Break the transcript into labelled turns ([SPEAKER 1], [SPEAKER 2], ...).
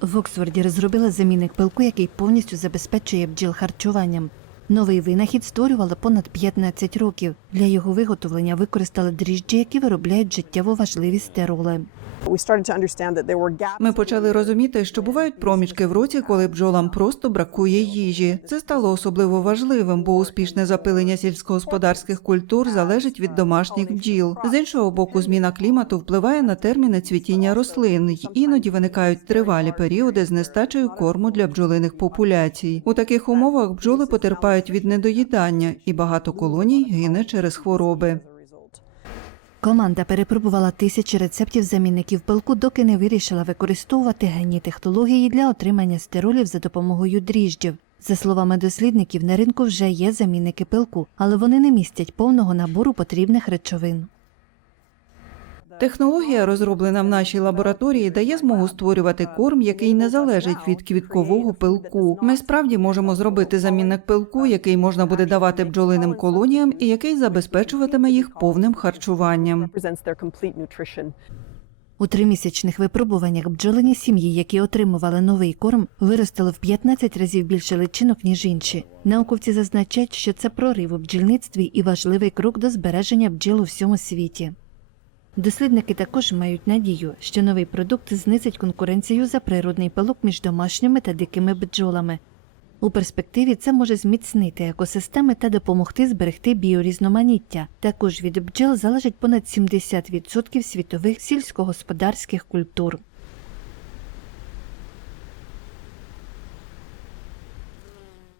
[SPEAKER 1] В Оксфорді розробили замінник пилку, який повністю забезпечує бджіл харчуванням. Новий винахід створювали понад 15 років. Для його виготовлення використали дріжджі, які виробляють життєво важливі стероли.
[SPEAKER 2] Ми почали розуміти, що бувають проміжки в році, коли бджолам просто бракує їжі. Це стало особливо важливим, бо успішне запилення сільськогосподарських культур залежить від домашніх бджіл. З іншого боку, зміна клімату впливає на терміни цвітіння рослин, й іноді виникають тривалі періоди з нестачею корму для бджолиних популяцій. У таких умовах бджоли потерпають від недоїдання, і багато колоній гине через хвороби.
[SPEAKER 1] Команда перепробувала тисячі рецептів замінників пилку, доки не вирішила використовувати генні технології для отримання стеролів за допомогою дріжджів. За словами дослідників, на ринку вже є замінники пилку, але вони не містять повного набору потрібних речовин.
[SPEAKER 2] Технологія, розроблена в нашій лабораторії, дає змогу створювати корм, який не залежить від квіткового пилку. Ми справді можемо зробити замінник пилку, який можна буде давати бджолиним колоніям, і який забезпечуватиме їх повним харчуванням.
[SPEAKER 1] У тримісячних випробуваннях бджолині сім'ї, які отримували новий корм, виростили в 15 разів більше личинок, ніж інші. Науковці зазначають, що це прорив у бджільництві і важливий крок до збереження бджіл у всьому світі. Дослідники також мають надію, що новий продукт знизить конкуренцію за природний пилок між домашніми та дикими бджолами. У перспективі це може зміцнити екосистеми та допомогти зберегти біорізноманіття. Також від бджіл залежить понад 70% світових сільськогосподарських культур.